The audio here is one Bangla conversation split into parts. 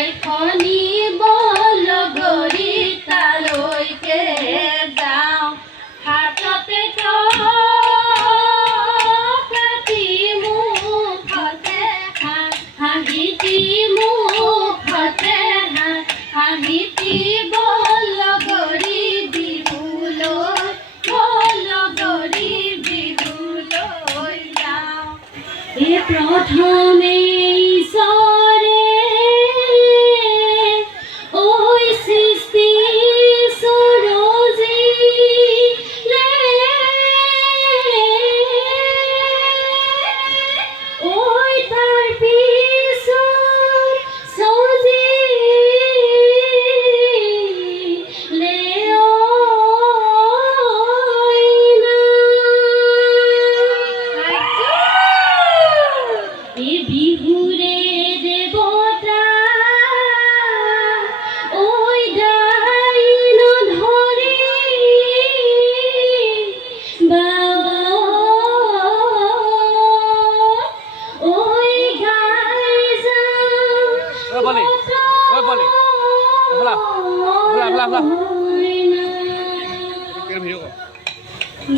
এখনি বল গৰি তালৈকে যাওঁ হাততে কাটি মুখতে হাঁহিতি মুখতে হাঁহিতি বল গৰি বিহুলৈ বল গৰি বিহুলৈ যাওঁ এ প্ৰথমে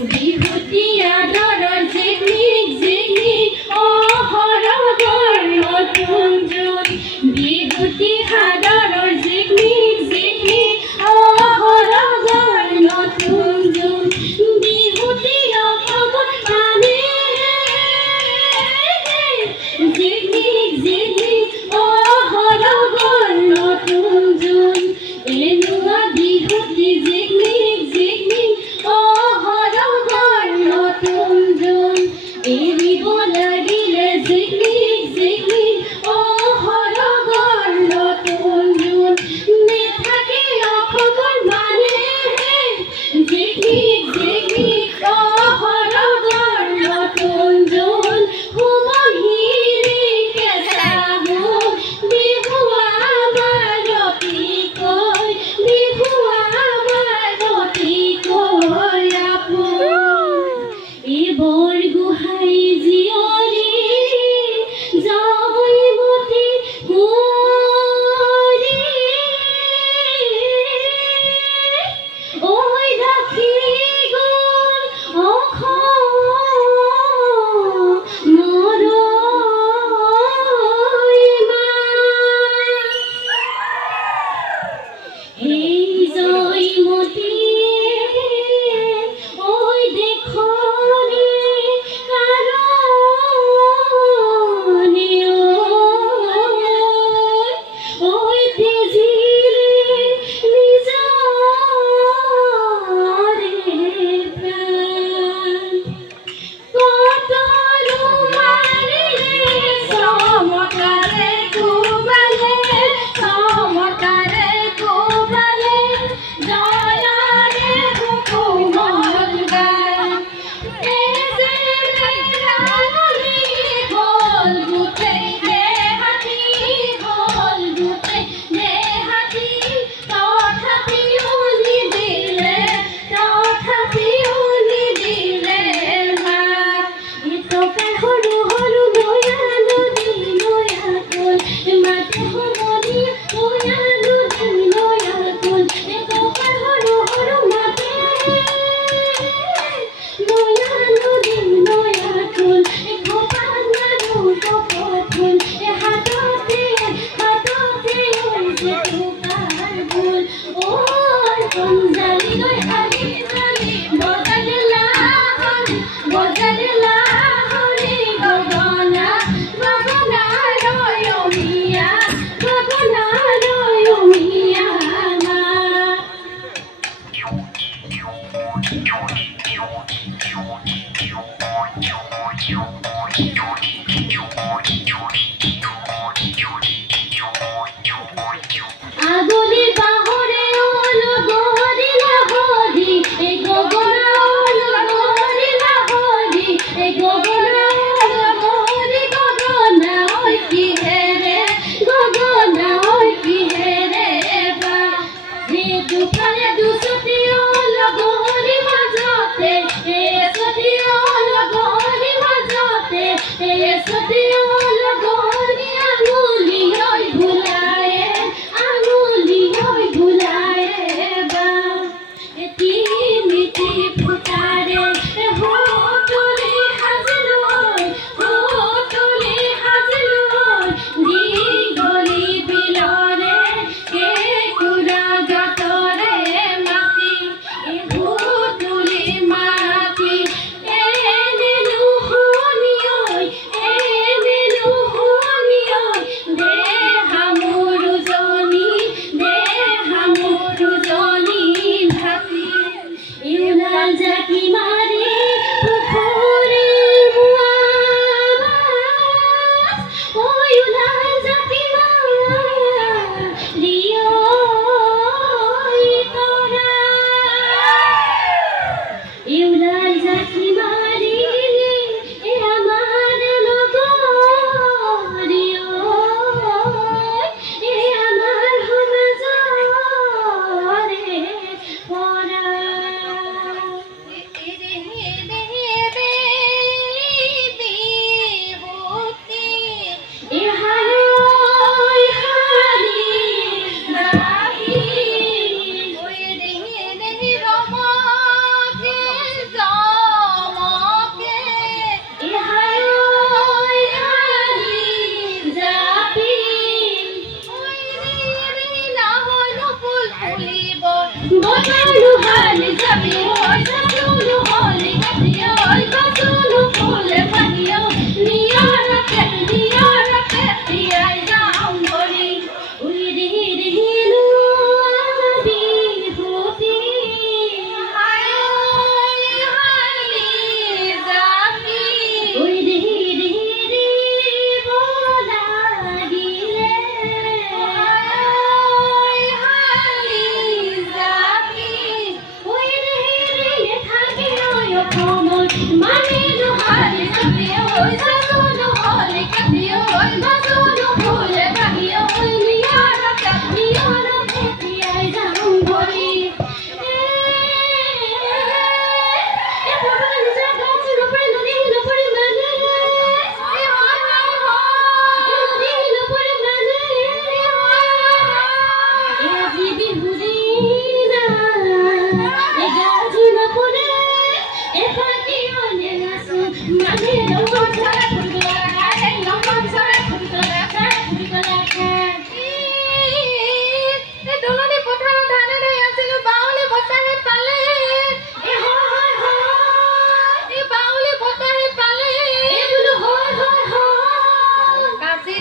বিহুতি আদৰৰ জিকমিক জিকমিক অহৰহৰ নতুন জোন বিহুতি আদৰৰ জিকমিক জিকমিক অহৰহৰ নতুন জোন বিহুতি অসমত মানে জিকমিক জিকমিক অহৰহৰ নতুন জোন এনেকুৱা বিহুতি জিকমিক জিকমিক অহৰহৰ নতুন জোন হালি যাবি ওই সাজুলু হলি কাটিয়া ওই কাজুলু ফুলে ভানিয়া নিয়ারাতে তিয়াই যাও বলি উই রিহি রিহিলু বিহুতি হালি যাবি উই রিহি রিহি বোলা গিলে হালি যাবি উই রিহি থাকি ওই কোমল মানে হালি যাবি ওই সাজুলু হলি কাটিয়া ওই কাজুলু ফুলে ভানিয়া ওই নিয়ারাতে তিয়াই যাও বলি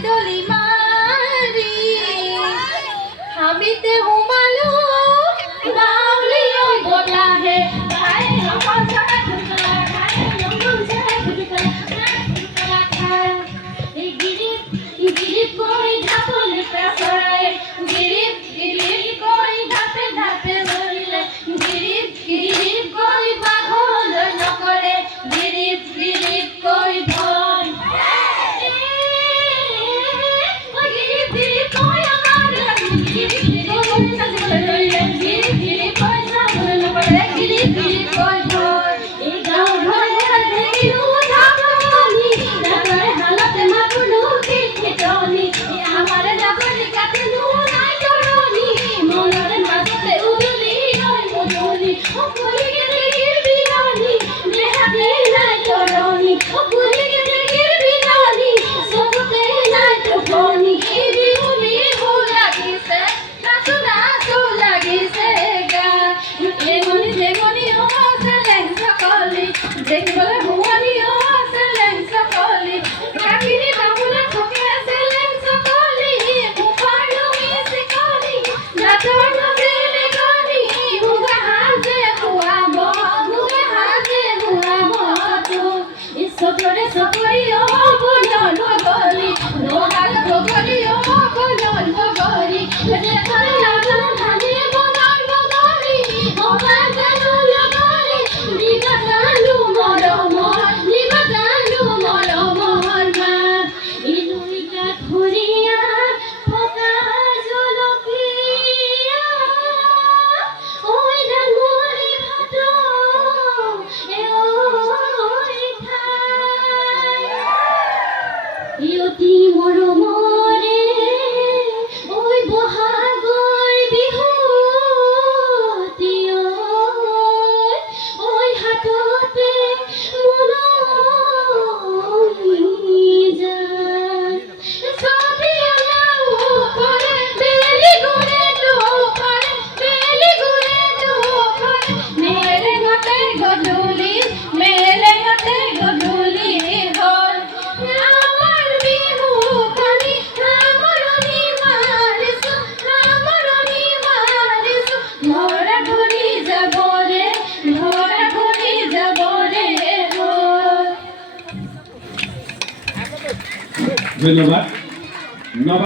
ডলি মারি হাবিতে হুমালু বাউলি ওই বলা হে ভাই আমার সারা খুদলা খায় লম্বন সারা খুদলা খায় এই গিরিপ কই ধাপলে পেছড়ায় গিরিপ কই ধাপে ধাপে বলিলে গিরিপ কই পাগল নকরে গিরিপ কই ভয় দেখবলে হুয়ানি ও সেলেন সকলি কাকিনি বাবুলা ঠকে সেলেন সকলি মুখারু মিছে কলি নাটন বেলে কলি মুগা হাজে হুয়াব তো ইসপরে সপরি ও বলন গলি নোগাল গলি ও বলন গলি লে করে লাগন ধানে বদন গলি ওবা জানু লাগলি দিগা জানু ইয়তি মৰমৰে ওই বহাগৰ বিহুতি ওই হাততে মননি যায় সবি আলাও করে বেলি গুনে তো করে বেলি গুনে তো করে মেলে গতে গধূলি হয় ধন্যবাদ।